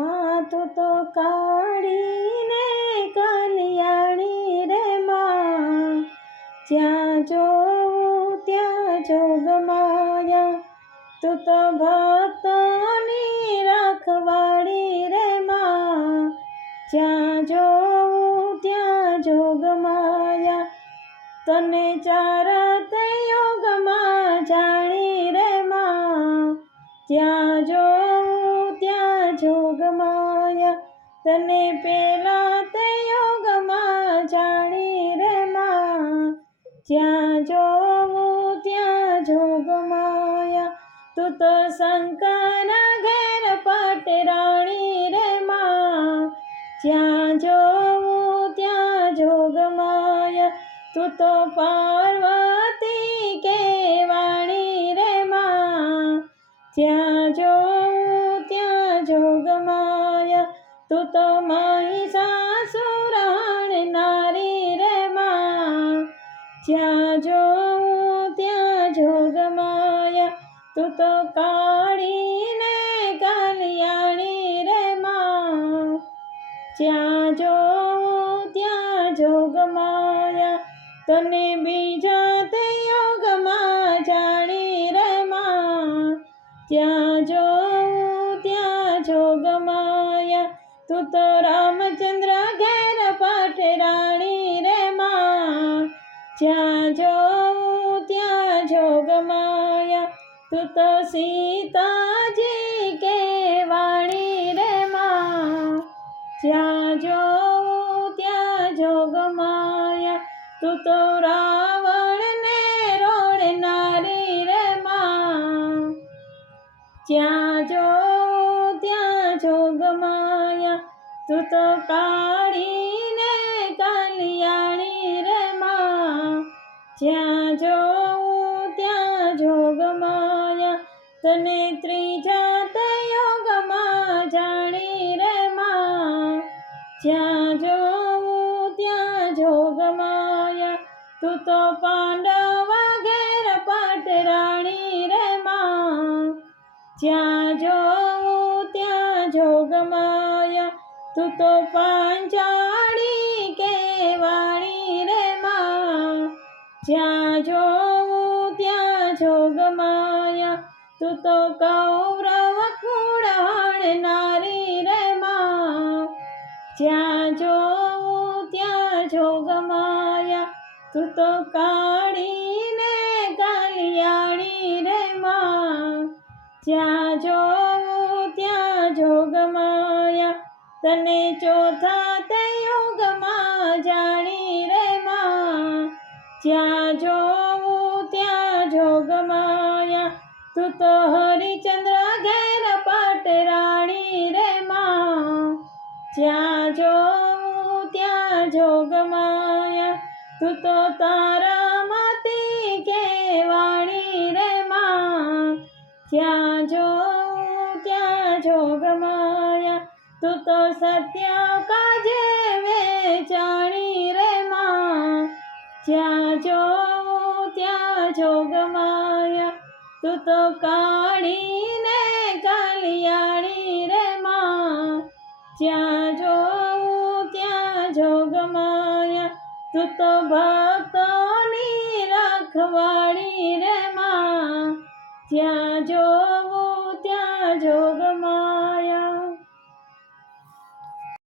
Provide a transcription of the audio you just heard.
માથું તો કાઢીને કલ્યાણી રે માં, જ્યાં જોઉં ત્યાં જોગમાયા. તું તો ભક્તોની રખવાળી રે માં, જ્યાં જોઉં ત્યાં જોગમાયા. તને ચારત યોગમાં જાણી રે માં, જ્યાં જોઉં ત્યાં જોગમાયા. તને પેલા તે યોગમાં જાણી રે માં, જ્યાં જોઉં ત્યાં જોગમાયા. તું તો શંકર ઘેર પટરાણી રે માં, જ્યાં જોઉં ત્યાં જોગમાયા. તું તો પાર્વતી કેવાણી રે માં, જ્યાં જોઉં ત્યાં જોગમાયા. તું તો મહિષાસુર હણનારી રે માં, જ્યાં જોઉં ત્યાં જોગમાયા. તું તો કાળીને કલ્યાણી રે માં, જ્યાં જોઉં ત્યાં જોગમાયા. તને બીજા તે યોગમાં જાણી રે માં, જ્યાં જોઉં ત્યાં જોગમાયા. તું તો રામચંદ્ર ઘેર પટરાણી રે માં, જ્યાં જોઉં ત્યાં જોગમાયા. તું તો સીતાજી કેવાણી રે માં, જ્યાં જોઉં ત્યાં જોગમાયા. તું તો રાવણને રોડનારી રે માં, જ્યાં જોઉં ત્યાં જોગમાયા. તું તો કાળીને કલ્યાણી રે માં, જ્યાં જોઉં ત્યાં જોગમાયા. તને ત્રીજા તે યોગમાં જાણી રે માં, જ્યાં જોઉં ત્યાં જોગમાયા. તું તો પાંડવ ઘેર પટરાણી રે માં, જ્યાં જોઉં ત્યાં જોગમાયા. તું તો પાંચાળી કેવાણી રે માં, જ્યાં જોઉં ત્યાં જોગમાયા. તું તો કૌરવ કુળ હણનારી રે માં, જ્યાં જોઉં ત્યાં જોગમાયા. તું તો કાળીને કલ્યાણી રે માં, જ્યાં જોઉં ત્યાં જોગમાયા. તને ચોથા તે યોગમાં જાણી રે માં, જ્યાં જોઉં ત્યાં જોગમાયા. તું તો હરિચંદ્ર ઘેર પટરાણી રે માં, જ્યાં જોઉં ત્યાં જોગમાયા. તું તો તારામતી કેવાણી રે માં, જ્યાં જોઉં ત્યાં જોગમાયા. તું તો સત્ય કાજે વેચાણી રે માં, જ્યાં જોઉં ત્યાં જોગમાયા. તું તો કાળીને કલ્યાણી રે માં, જ્યાં જોઉં ત્યાં જોગમાયા. તું તો ભક્તોની રખવાળી રે માં, જ્યાં જોઉં ત્યાં જોગમાયા.